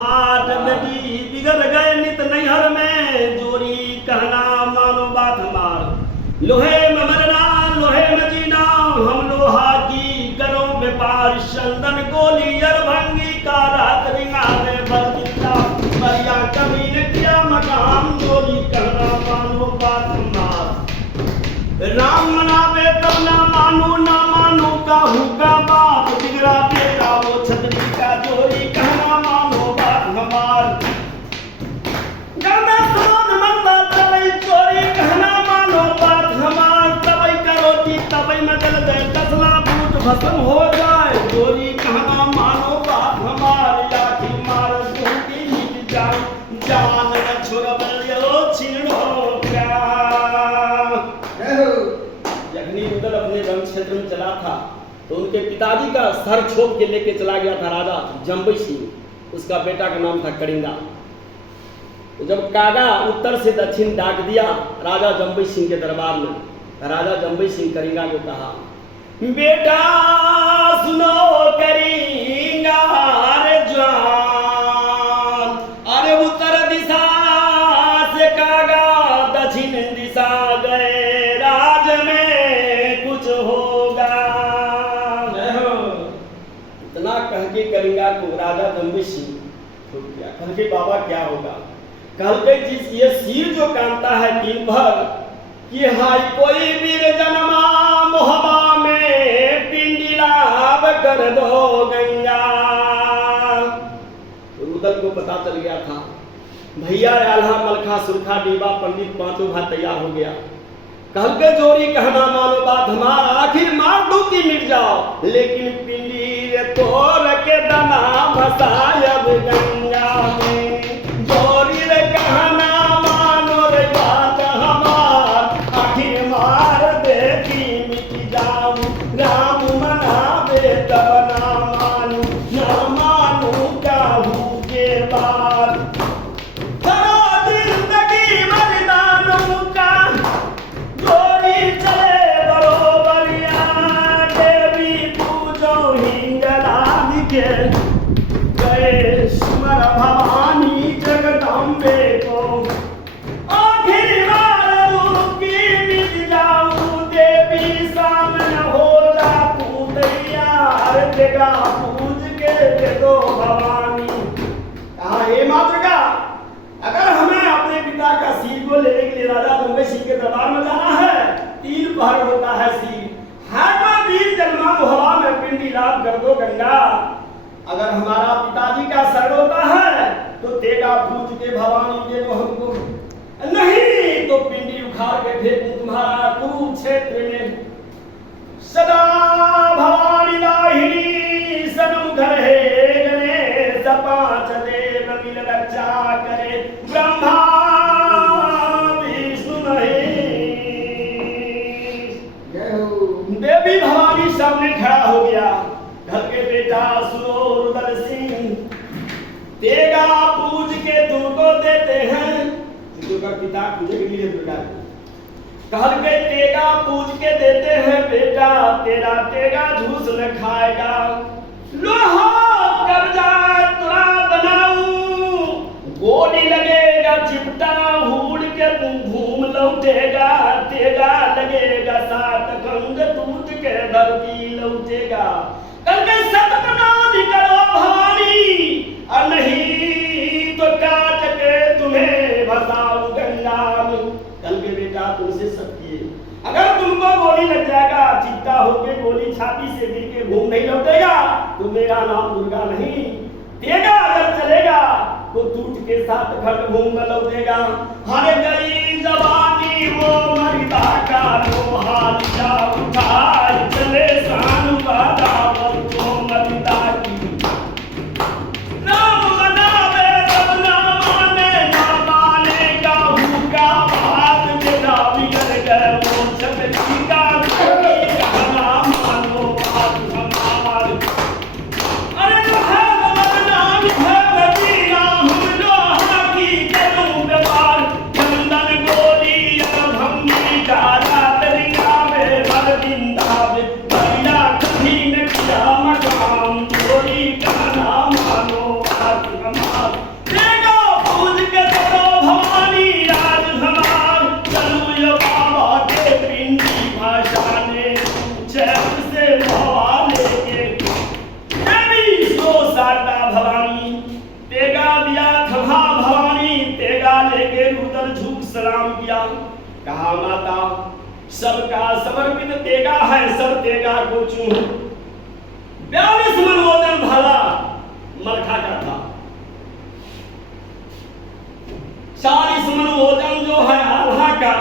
आठ बेटी बिगड़ गए नित नैहर में, जोरी कहना मानो बात हमार। लोहे में मरना लोहे में जीना, हम लोहा की करो व्यापार। चंदन गोली अरभंगी का रात रिंगा में बरदिता, बढ़िया कभी न किया मकाम। जोरी कहना मानो बात हमार। राम मनावे तब ना मानू, ना मानू काहू का बाप। बिगड़ा बेटा वो छतरी का, जोरी कहना मानो बात हमार। गाना सुनो मंदा तबई, चोरी कहना मानो बात हमार। तबई करोटी तबई में जल दे, कसला बूट भस्म हो जाए। जोरी कहना मानो बात हमार। लाठी मार दूंगी मिट जाऊं, जान न छोड़बलियो छिनो प्यार। यज्ञी रुदल अपने रण क्षेत्र में चला था तो उनके पिताजी का सर छोप के लेके चला गया था राजा जम्बई सिंह। उसका बेटा का नाम था करिंगा। तो जब कागा उत्तर से दक्षिण डाक दिया राजा जम्बई सिंह के दरबार में, राजा जम्बई सिंह करिंगा को कहा, बेटा सुनो करिंगा रे जवान। अरे उत्तर दिशा से कागा दक्षिण दिशा गए, राज में कुछ होगा। इतना कह के करिंगा को राजा जम्बई सिंह ठोक दिया। कह के बाबा क्या होगा? कल के जिस ये सिर जो कांता है दिन भर, कि हाय कोई वीर जन्मा मोहबा में, पिंडी लाभ कर दो गंगा। रुदल को पता चल गया था भैया आल्हा मलखा सुरखा डीबा पंडित पांचों भाई तैयार हो गया। कल के जोरी कहना मानो बात हमारा, आखिर मार दो कि मिट जाओ। लेकिन पिंडी रे तोड़ के दना भसायब गंगा में। जोरी रे कहना मानो रे बात हमार, आखिर मार दे कि मिट जाऊं। राम मनावे तब ना मानू, ना मानू काहू के बात। करो जिंदगी मर्दानों का, जोरी चले बरोबरिया। देवी पूजो हिंगलाज के, गए स्मर भवानी जगदम्बे को। आखिर बार की मिट जाऊं, देवी सामने हो जा तू तैयार। जगा पूज के दे दो भवानी। कहा हे मातृका, अगर हमें अपने पिता का सिर को लेने के लिए राजा जम्बई सिंह के दरबार में जाना है, 3 पहर होता है सिर। है तो वीर जन्मा मोहबा में, पिंडी लाभ कर दो गंगा। अगर हमारा पिताजी का सर होता है तो तेगा पूज के भवानी दे दो हमको, नहीं तो पिंडी उखाड़ के फेंक तुम्हारा कुरुक्षेत्र में। सदा भवानी दाहिनी सनम घर है गणेश, 5 देव मिल रक्षा करे। ब्रह्मा विष्णु महेश। देवी भवानी सामने खड़ा हो गया। घर के बेटा सुनो रुदल सिंह, तेगा पूज के तुमको देते हैं। तुमका पिता पूजे के लिए बेटा कहल के तेगा पूज के देते हैं बेटा। तेरा तेगा झूस न खाएगा। लोहा कब्जा तुरा बनाऊं, गोली लगेगा चिपटा हुड़ के घूम लौटेगा। तेगा लगेगा 7 खंड टूट के धरती लौटेगा। कल के सतप्रणाम करो भवानी, और नहीं तो काट के तुम्हें भसाऊं गंगा में। कल के बेटा तुमसे सत्य, अगर तुमको गोली लग जाएगा, चिट्टा होके गोली छाती से गिर के घूम नहीं लौटेगा तो मेरा नाम दुर्गा नहीं। तेगा अगर चलेगा तो टूट के 7 खंड घूम में लौटेगा। हर गई जवानी वो मर्दा का लोहा लिया उठाए, चले शान बादा तो मर्दा की। राम मनावे तब ना माने, ना माने काहू का बात। बेटा बिगड़ गए वो छतरी का, जोरी कहना मानो बात हमार। अरे लोहा मरना है बजीना, हम लोहा की करूं व्यवहार। चंदन साथ तेगा पूज के चलो भवानी आज हमार चलू यो बाबा के पिंडी भाषा ने चैन से भवा लेके देवी सो शारदा भवानी तेगा दिया थमा भवानी तेगा लेके रुदल झुक सलाम किया कहा माता सबका समर्पित तेगा है सब तेगा को चूम 42 मन वजन भरा मलखा का था 40 मन वजन जो है आल्हा का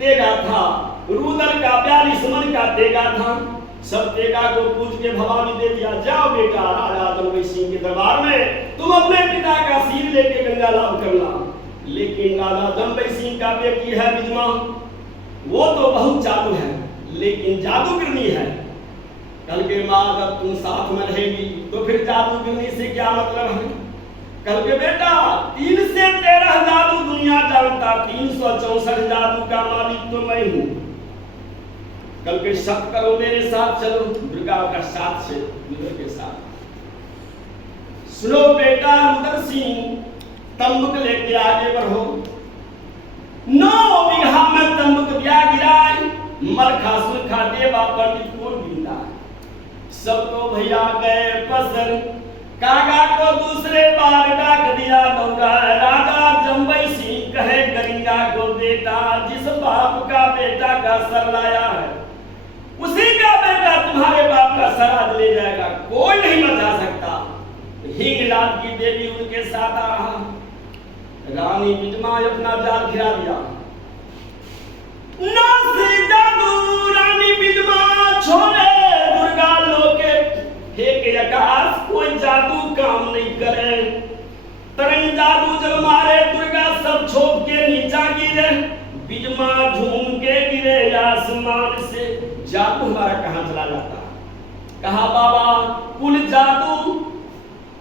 तेगा था रुदल का 42 मन का तेगा था सब तेगा को पूज के भवानी दे दिया जाओ बेटा राजा दंबई सिंह के दरबार में तुम अपने पिता का सिर लेके गंगा लाभ करना लेकिन राजा दंबई सिंह का बेटी है बिजमा वो तो बहुत जादू है लेकिन जादूगरनी है कल के माँ जब तुम साथ में रहेगी तो फिर जादूगरनी से क्या मतलब है कल के बेटा 3 से 13 जादू दुनिया जानता 364 जादू का मालिक तो मैं हूँ कल के शब्द करो मेरे साथ चलो दुर्गा का साथ से रुद्र के साथ सुनो बेटा रुद्र सिंह तंबुक लेके आगे बढ़ो 9 बीघा में तंबुक दिया गिराई मलखा सुलखा देवा पंडित को गिरता सब तो भैया गए पसर कागा को दूसरे बार डाक दिया दौड़ा राजा जंबई सिंह कहे गरिंगा को बेटा जिस बाप का बेटा का सर लाया है उसी का बेटा तुम्हारे बाप का सर आज ले जाएगा कोई नहीं बचा सकता हिंगलाल की देवी उनके साथ आ रहा रानी बिजमा अपना जाल घिरा दिया रानी बिजमा छोड़े दुर्गा लोके फेंके आकाश कोई जादू काम नहीं करे तरंग जादू जब मारे दुर्गा सब छोप के नीचा गिरे बिजमा झूम के गिरे आसमान से जादू हमारा कहां चला जाता कहा बाबा कुल जादू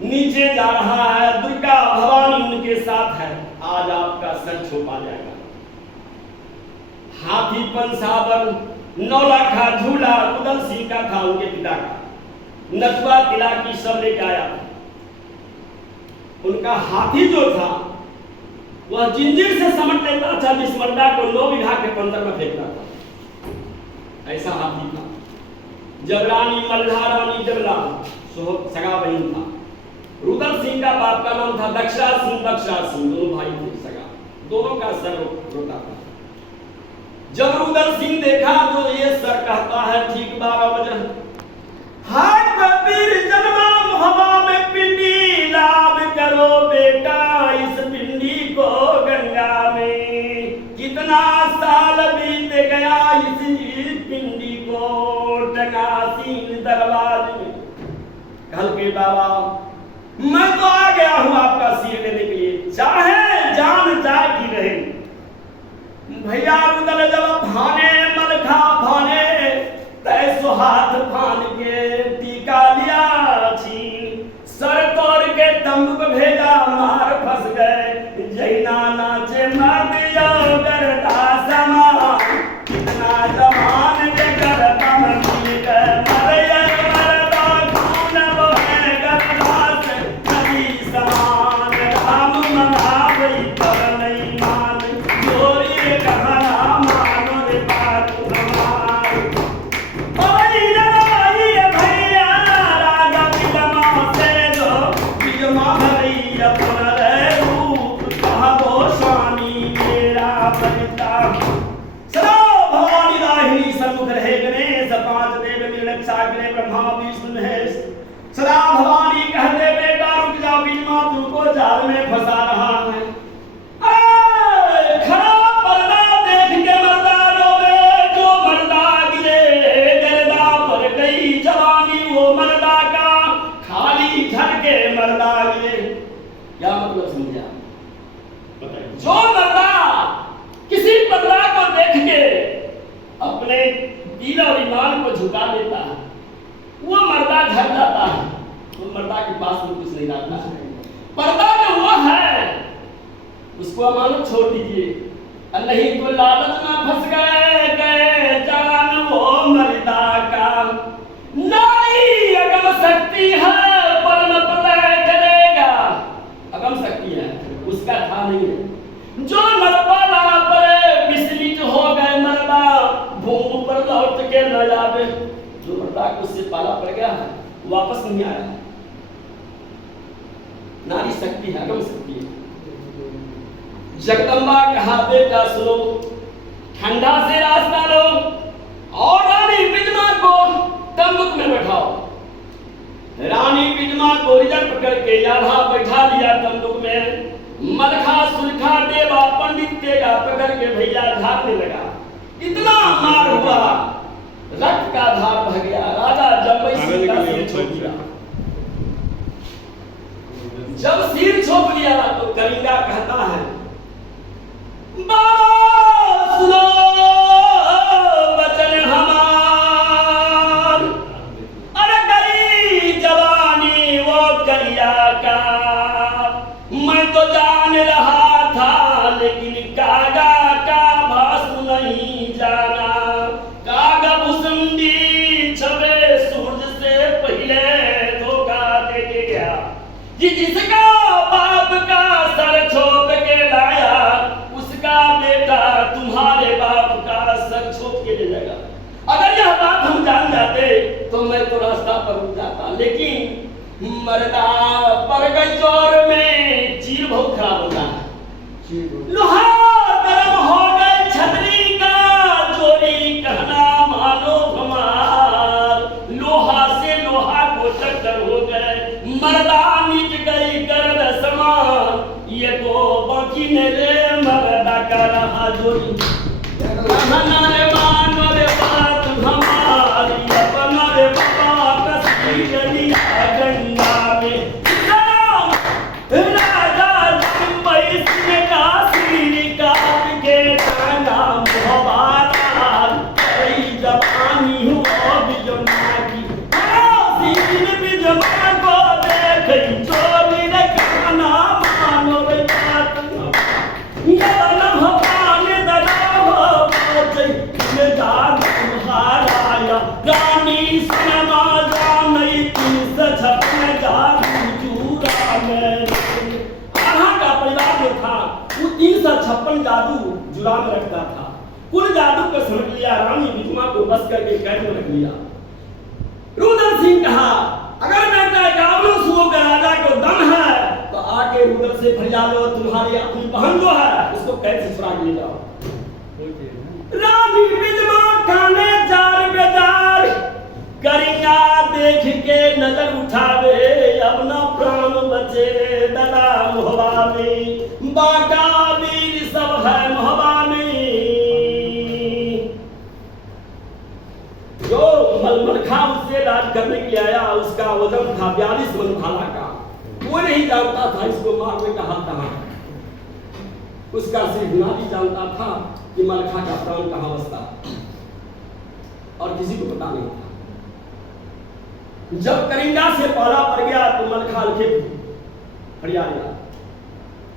नीचे जा रहा है दुर्गा भवानी उनके साथ है आज आपका सर छोपा जाएगा हाथी पंसावर 9 लाखा झूला उदल सिंह का था उनके पिता का नटवा तिला की सब लेके आया उनका हाथी जो था वह जिंजीर से समट लेता था जिस मर्दा को 9 बीघा के पंदर में फेंकता था ऐसा हाथी था जब रानी मल्हा रानी जबला सगा बहन था रुदल सिंह का बाप का नाम था दक्षरा सिंह दोनों भाई थे सगा दोनों का सर रोता था जब रुदल सिंह देखा तो ये सर कहता है ठीक 12 बजे हाथ पीर जन्मा हवा में पिंडी लाभ करो बेटा इस पिंडी को गंगा में कितना साल बीत गया इसी पिंडी को टकासीन दरबार में कल के बाबा मैं तो आ गया हूं आपका सिर लेने के लिए चाहे जान जाए की रहे भैया रुदल जब भाने मलखा भाने तैसो हाथ फान के टीका लिया छीन सर तोड़ के तंबुक भेजा मार फंस गए जैना नाचे मार दिया गरदा समा कितना जवान के गरदा में मिल गए मरे मरदा खून बहे गरदा से नदी समान राम मनावई पर नहीं मान जोरी कहना मानो रे बात हमार भैया राजा बिजमा से जो बिजमा भैया अपना रूप कहा स्वामी मेरा बनता सदा भवानी दाहिनी समुख रहे गणेश 5 देव निर्लक्षाग्रे ब्रह्मा विष्णु महेश सदा भवानी कहते बेटा रुक जा बिजमा तुमको जाल में फंसा रहा है खड़ा पर्दा देख के मर्दा रोवे जो मर्दा गिरे गर्दा पर गई जवानी वो मर्दा का खाली झटके मर्दा गिरे क्या मतलब समझा बताइए जो मर्दा किसी पर्दा को देख के अपने दिल और ईमान को झुका देता है वो मर्दा झड़ जाता है तो मर्दा के पास में कुछ नहीं रहता है पर्दा जो वो है उसको अमानत छोड़ दीजिए नहीं तो लालच में फंस गए जान वो मर्दा का नारी अगम शक्ति है पर न प्रलय करेगा अगम उसका था नहीं है। जो नरपाला पर विस्मित हो गए मर्दा, भूमि पर लौट के न जावे। जो मर्दा को उससे पाला पड़ गया है वापस नहीं आ रहा। नारी शक्ति है, अगम शक्ति है। जगदम्बा कहा बेटा सुनो, ठंडा से रास्ता लो और रानी बिजमा को तंबुक में बैठाओ। रानी बिजमा को रिजर्व करके याल्हा बैठा लिया तंबुक में। मलखा सुलखा देवा पंडित तेगा पकड़ के भैया झाड़ने लगा। इतना मार हुआ, रक्त का धार बह गया। राजा जम्बई सिंह का सिर छोड़ दिया। जब सिर छोड़ लिया तो कलिंगा कहता है, बाबा सुनो बचन हमार, अरे गई जवानी वो कलिया का। मैं तो जान रहा था लेकिन कागा का भास नहीं जाना। कागा भुसंडी छबे सूरज से पहले धोखा दे के गया। जिसका बाप का सर छोप के लाया, उसका बेटा तुम्हारे बाप का सर छोप के ले जाएगा। अगर यह बात हम जान जाते तो मैं तो रास्ता पर रुक जाता, लेकिन मर्दा पर गई जोर में चीर बहुत खराब होता है। लोहा गरम हो गए छतरी का, जोरी कहना मानो हमार। लोहा से लोहा को टक्कर हो गए, मर्दा नीच गई गर्द समान। ये को बाकी ने रे मर्दा का रहा जोरी। कहना रे मानो रे बात हमारी, अपना रे बाबा कसरी गली गंगा में। राजा जम्बई सिंह का सिर काट के टांगा मुहबारा। कई जवानी हुआ बिजमा की, सिर बिजमा को देख चोरी रे कहना मानो रे बात। यदन भगवान दनाव बाजै जान तुम्हारा। रानी सुनमा जानई 356 जादू जुरा में। आल्हा का परिवार जो था वो 356 जादू जुरा में रखता था। कुल जादू को समझ लिया, रानी बिजमा को बस करके कैद में रख लिया। रुद्र सिंह कहा, अगर बेटा काबुल सुओ का राजा को दम है तो आके रुद्र से फरियाद लो, तुम्हारी अपनी बहन जो है उसको कैद से छुड़ा के ले जाओ। रानी बिजमा काने जार बेजार, करिया देख के नजर उठावे। अपना प्राण बचे दला मोहबा में, बाका वीर सब है मोहबा में। जो मलखा उससे राज करने के लिए आया, उसका वजन था 42 मन भाला का। वो नहीं जानता था इसको मारने का हाथ कहाँ है। उसका सिर्फ नारी जानता था कि मलखा का प्राण कहाँ बसता, और किसी को पता नहीं था। जब कलिंगा से पाला पड़ गया तो मलखा लिखे फरियाद गया।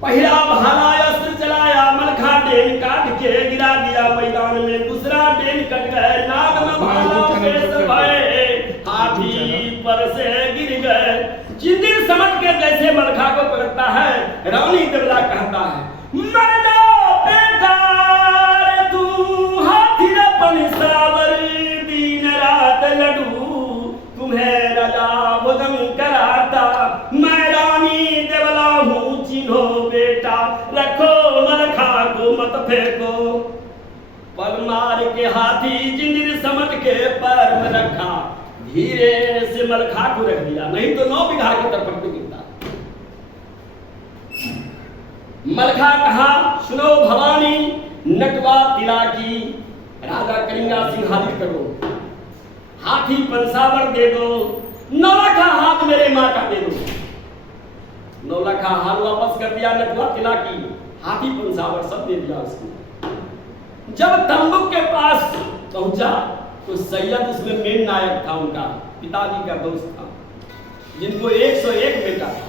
पहला भाला अस्त्र चलाया, मलखा डेन काट के गिरा दिया मैदान में। दूसरा डेन कट गए, नाग में भाला पेश भये, हाथी पर से गिर गए। चिंदिर समझ के जैसे मलखा को पकड़ता है, रानी देवला कहता है, मर जाओ बेटा तू हाथी रपन सावर। दिन रात लडू तुम्हें राजा भोजन कराता। मैं रानी देवला हूँ चिन्हो बेटा, रखो मलखा को मत फेंको। पर मार के हाथी जिंदगी समझ के पैर में रखा, धीरे से मलखा को रख दिया, नहीं तो 9 बीघा की तरफ पे गिरता। मलखा कहा, सुनो भवानी नटवा तिला की, राजा कलिंगा सिंह हाजिर करो। हाथी पंसावर दे दो, 9 लाख हाथ मेरे माँ का दे दो। 9 लाख हाथ वापस कर दिया नटवा तिला की, हाथी पंसावर सब दे दिया उसको। जब तंबुक के पास पहुंचा तो सैयद उसमें मेन नायक था, उनका पिताजी का दोस्त था, जिनको 101 बेटा था।